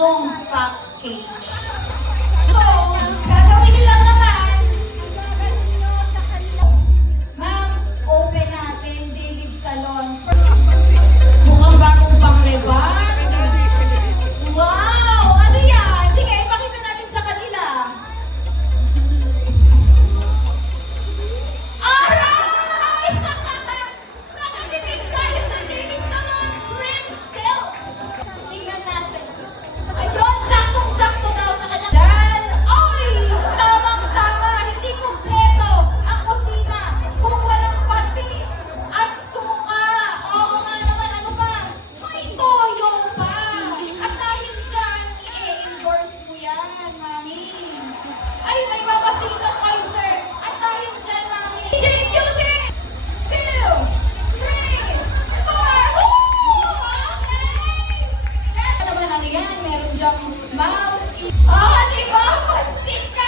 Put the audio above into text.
yung package. So, gagawin nyo lang naman, gagawin nyo sa kanila. Ma'am, open natin, David Salon. Mukhang bagong pang-reban. Wow! Ano yan? Sige, ipakita natin sa kanila. Aray! Nakatitig tayo sa David Salon Cream Silk. Tingnan natin. Ayun, saktong-sakto daw sa kanya. Dan, oy! Tamang-tama, hindi kumpleto ang kusina kung walang patis at suka. Oo nga naman, ano pa? May toyo pa. At dahil dyan, i-endorse mo yan, mami. Ay, may papasitas oyster. At dahil dyan, mami. DJ Music! 2, 3, 4. Woo! Okay! Ano ba yan? Meron dyang mouse. Oh, di ba? Pansit ka